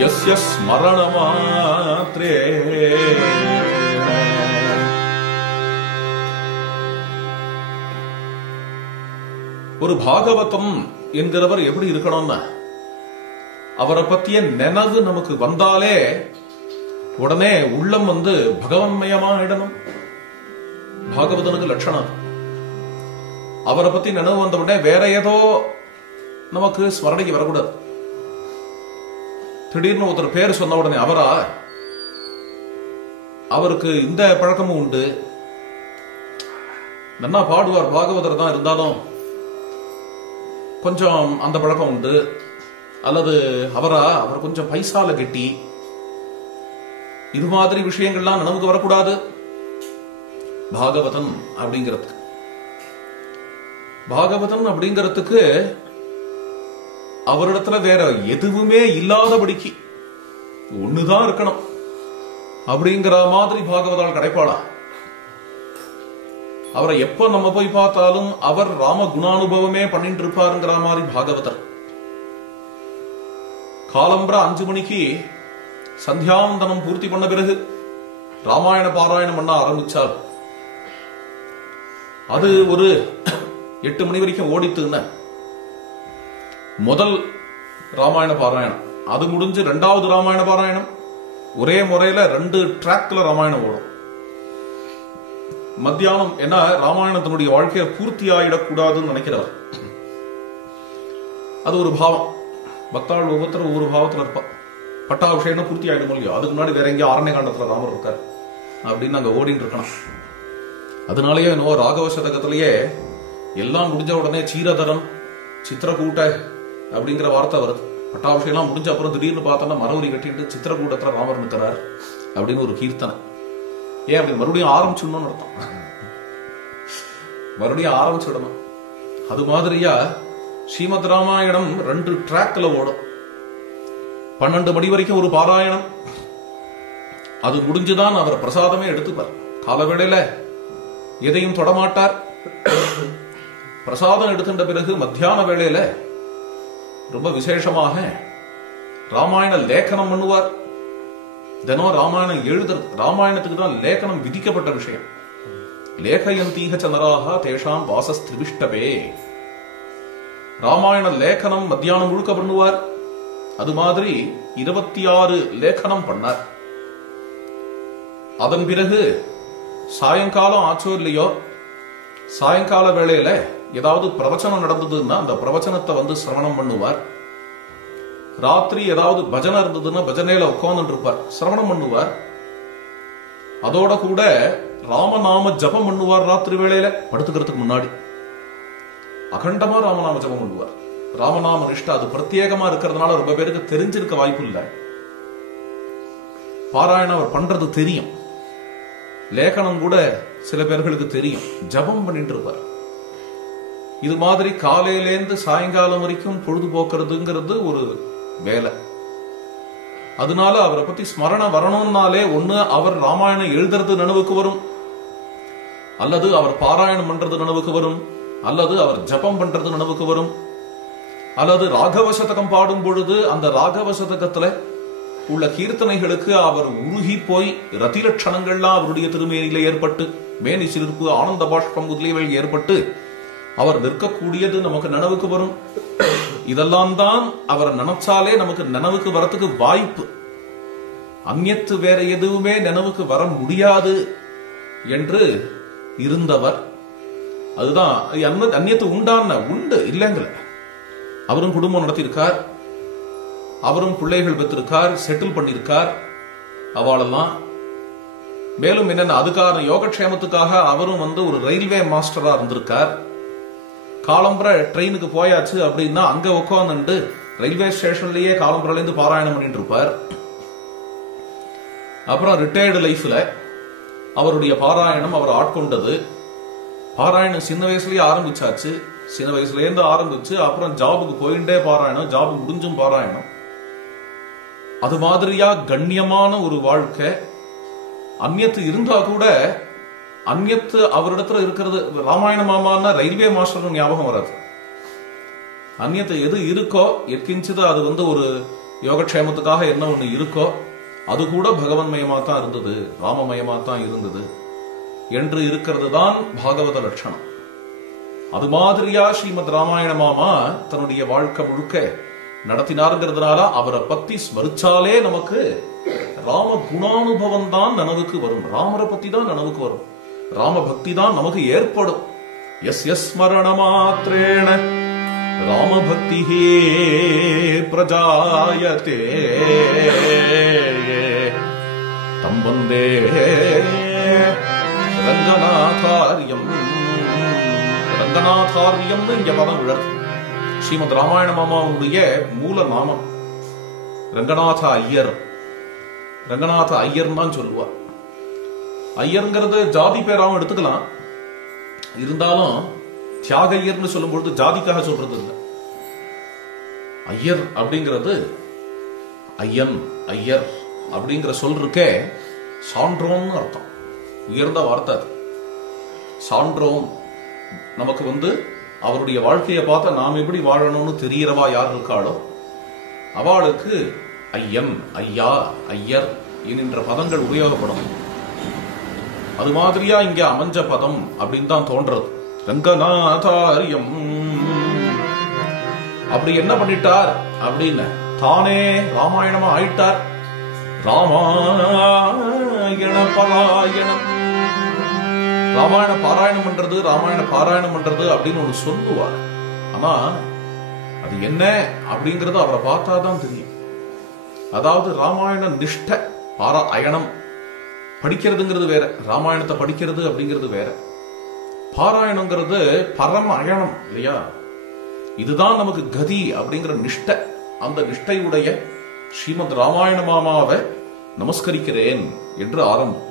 யஸ்ய ஸ்மரண மாத்ரே. ஒரு பாகவதம் என்கிறவர் எப்படி இருக்கணும்னா, அவரை பத்திய நினைவு நமக்கு வந்தாலே உடனே உள்ளம் பகவன்மயமாயிடணும். பாகவதனுக்கு லட்சணம். அவரை பத்தி நினைவு வந்த உடனே வேற ஏதோ நமக்கு ஸ்மரணைக்கு வரக்கூடாது. திடீர்னு ஒருத்தர் பேர் சொன்ன உடனே அவரா, அவருக்கு இந்த பழக்கமும் உண்டு, நன்னா பாடுவார், பாகவதர் தான் இருந்தாலும் கொஞ்சம் அந்த பழக்கம் உண்டு, அல்லது அவர் கொஞ்சம் பைசால கெட்டி, இது மாதிரி விஷயங்கள்லாம் நமக்கு வரக்கூடாது. பாகவதன் அப்படிங்கிறதுக்கு அவரிடத்துல வேற எதுவுமே இல்லாதபடிக்கு ஒண்ணுதான் இருக்கணும் அப்படிங்கிற மாதிரி பாகவதால் கிடைப்பாளா? அவரை எப்ப நம்ம போய் பார்த்தாலும் அவர் ராம குணானுபவமே பண்ணிட்டு இருப்பாருங்கிற மாதிரி பாகவதர். காலம்பர 5 மணிக்கு சந்தியாவந்தனம் பூர்த்தி பண்ண பிறகு ராமாயண பாராயணம் பண்ண ஆரம்பிச்சால் அது ஒரு 8 மணி வரைக்கும் ஓடித்துன்னு முதல் ராமாயண பாராயணம். அது முடிஞ்சு 2வது ராமாயண பாராயணம். ஒரே முறையில 2 டிராக்ல ராமாயணம் ஓடும். மத்தியானம் என்ன, ராமாயணத்தினுடைய வாழ்க்கையை பூர்த்தி ஆயிடக்கூடாதுன்னு நினைக்கிறவர். அது ஒரு பாவம். பக்தாள் ஒவ்வொருத்தரும் ஒவ்வொரு பாவத்துல இருப்பா. பட்டாபிஷேகம் பூர்த்தி ஆயிடும் இல்லையோ, அதுக்கு முன்னாடி வேற எங்கேயோ ஆரண்ய காண்டத்துல ராமர் இருக்காரு அப்படின்னு அங்க ஓடிட்டு இருக்கணும். அதனாலயே என்னவோ ராகவ சதகத்திலேயே எல்லாம் முடிஞ்ச உடனே சீரதரன் சித்திரக்கூட்ட அப்படிங்கிற வார்த்தை வருது. பட்டாபிஷேகம் முடிஞ்ச அப்புறம் திடீர்னு பார்த்தோன்னா மரவரி கட்டிட்டு சித்திரக்கூட்டத்துல ராமர் நிற்கிறார் அப்படின்னு ஒரு கீர்த்தனை. ஏன் அப்படி மறுபடியும் ஆரம்பிச்சுடணும்னு அர்த்தம். மறுபடியும் ஆரம்பிச்சுடணும். அது மாதிரியா ஸ்ரீமத் ராமாயணம் 2 டிராக்ல ஓடும். 12 மணி வரைக்கும் ஒரு பாராயணம். அது முடிஞ்சுதான் அவர் பிரசாதமே எடுத்துப்பார். காலவேளையில எதையும் தொடமாட்டார். பிரசாதம் எடுத்துட்ட பிறகு மத்தியான வேளையில ரொம்ப விசேஷமாக ராமாயண லேಖனம் பண்ணுவார். தினம் ராமாயணம் எழுதுறது. ராமாயணத்துக்கு தான் லேಖனம் விதிக்கப்பட்ட விஷயம். லேಖயந்தீஹ சனராஹ தேஷாம் வாசஸ்திரிவிஷ்டவே. ராமாயண லேಖனம் மத்தியானம் முழுக்க பண்ணுவார். அது மாதிரி 26 லேಖனம் பண்ணார். அதன் பிறகு சாயங்காலம் ஆச்சோ இல்லையோ, சாயங்கால வேளையில ஏதாவது பிரவச்சனம் நடந்ததுன்னா அந்த பிரவச்சனத்தை சிரவணம் பண்ணுவார். ராத்திரி ஏதாவது பஜனை இருந்ததுன்னா பஜனையில உட்கார்ந்து இருப்பார், சிரவணம் பண்ணுவார். அதோட கூட ராமநாம ஜபம் பண்ணுவார். ராத்திரி வேளையில படுத்துக்கிறதுக்கு முன்னாடி அகண்டமா ராமநாம ஜபம் பண்ணுவார். ராமநாம நிஷ்டா அது பிரத்யேகமா இருக்கிறதுனால ரொம்ப பேருக்கு தெரிஞ்சிருக்க வாய்ப்பு இல்லை. பாராயணம் அவர் பண்றது தெரியும். லேಖனம் கூட சில பேர்களுக்கு தெரியும். ஜபம் பண்ணிட்டு இருப்பார். இது மாதிரி காலையிலேருந்து சாயங்காலம் வரைக்கும் பொழுதுபோக்குறதுங்கிறது ஒரு வேலை. அதனால அவரை பத்தி ஸ்மரணை வரணும்னாலே ஒண்ணு அவர் ராமாயணம் எழுதுறது நினைவுக்கு வரும், அல்லது அவர் பாராயணம் பண்றது நினைவுக்கு வரும், அல்லது அவர் ஜபம் பண்றது நினைவுக்கு வரும், அல்லது ராகவ சதகம் பாடும் பொழுது அந்த ராகவ சதகத்துல உள்ள கீர்த்தனைகளுக்கு அவர் உருகி போய் ரதி லட்சணங்கள்லாம் அவருடைய திருமேனியில ஏற்பட்டு, மேனி சிலிர்ப்பு ஆனந்த பாஷ்பம் முதலியவை ஏற்பட்டு அவர் நிற்கக்கூடியது நமக்கு நினைவுக்கு வரும். இதெல்லாம் தான் அவரை நினைச்சாலே நமக்கு நினைவுக்கு வரத்துக்கு வாய்ப்பு. அந்நியத்து வேற எதுவுமே நினைவுக்கு வர முடியாது என்று இருந்தவர். அதுதான் அந்நியத்து உண்டான உண்டு இல்லைங்கள. அவரும் குடும்பம் நடத்தியிருக்கார், அவரும் பிள்ளைகள் பெற்றிருக்கார், செட்டில் பண்ணியிருக்கார். அவளெல்லாம் மேலும் என்னென்ன அதுக்கான யோகக்ஷேமத்துக்காக அவரும் ஒரு ரயில்வே மாஸ்டரா இருந்திருக்கார். காலம்பர ட்ரெயினுக்கு போயாச்சு அப்படின்னா அங்க உட்காந்துட்டு ரயில்வே ஸ்டேஷன்லயே காலம்பரல இருந்து பாராயணம் பண்ணிட்டு இருப்பார். அப்புறம் ரிட்டையர்டு லைஃப்ல அவருடைய பாராயணம் அவர் ஆட்கொண்டது. பாராயணம் சின்ன வயசுலயே ஆரம்பிச்சாச்சு. சின்ன வயசுல இருந்து ஆரம்பிச்சு அப்புறம் ஜாபுக்கு போயிட்டே பாராயணம், ஜாபு முடிஞ்சும் பாராயணம். அது மாதிரியா கண்ணியமான ஒரு வாழ்க்கை. அந்நியத்து இருந்தா கூட அந்நியத்து அவரிடத்துல இருக்கிறது. ராமாயண மாமான்னா ரயில்வே மாஸ்டர் ஞாபகம் வராது. அந்நியத்து எது இருக்கோ எற்கிஞ்சது அது ஒரு யோகக்ஷேமத்துக்காக என்ன ஒண்ணு இருக்கோ அது கூட பகவன்மயமா தான் இருந்தது, ராமமயமா தான் இருந்தது என்று இருக்கிறது தான் பாகவத லட்சணம். அது மாதிரியா ஸ்ரீமத் ராமாயண மாமா தன்னுடைய வாழ்க்கை முழுக்க நடத்தினாருங்கிறதுனால அவரை பத்தி ஸ்மரிச்சாலே நமக்கு ராம குணானுபவம் தான் நனவுக்கு வரும், ராமரை பத்தி தான் நனவுக்கு வரும், ராம பக்தி தான் நமக்கு ஏற்படும். எஸ் எஸ் ஸ்மரண மாத்ரேண ராம பக்தி பிரஜாயதே தம் வந்தே ரங்கநாதாரியம். ரங்கநாதாரியம் இங்க பதம் விழது. ஸ்ரீமத் ராமாயண மாமாவுடைய மூல நாமம் ரங்கநாத ஐயர். ரங்கநாத ஐயர் தான் சொல்லுவார். ஐயர்ங்கிறது ஜாதி பேராவும் எடுத்துக்கலாம், இருந்தாலும் தியாக ஐயர்னு சொல்லும் பொழுது ஜாதிக்காக சொல்றது இல்லை. ஐயர் அப்படிங்கிறது ஐயன் ஐயர் அப்படிங்கிற சொல் இருக்கே, சான்றோம்னு அர்த்தம், உயர்ந்த வார்த்தை அது. சான்றோம் நமக்கு அவருடைய வாழ்க்கையை பார்த்தா நாம் எப்படி வாழணும்னு தெரியறவா யார் இருக்காளோ அவளுக்கு ஐயன் ஐயா ஐயர் என்கின்ற பதங்கள் உபயோகப்படும். அது மாதிரியா இங்க அமைஞ்ச பதம் அப்படின்னு தான் தோன்றது. ரங்கநாதாரியம். அப்படி என்ன பண்ணிட்டார் அப்படின்னு தானே ராமாயணமா ஆயிட்டார். ராமாயண பாராயணம். ராமாயண பாராயணம் பண்றது அப்படின்னு ஒண்ணு சொல்லுவார். ஆனா அது என்ன அப்படிங்கறது அவரை பார்த்தாதான் தெரியும். அதாவது ராமாயண நிஷ்ட பாராயணம் படிக்கிறதுங்கிறது வேற, ராமாயணத்தை படிக்கிறது அப்படிங்கிறது வேற. பாராயணங்கிறது பரம அயணம் இல்லையா? இதுதான் நமக்கு கதி அப்படிங்கிற நிஷ்ட. அந்த நிஷ்டையுடைய ஸ்ரீமத் ராமாயண மாமாவை நமஸ்கரிக்கிறேன் என்று ஆரம்பம்.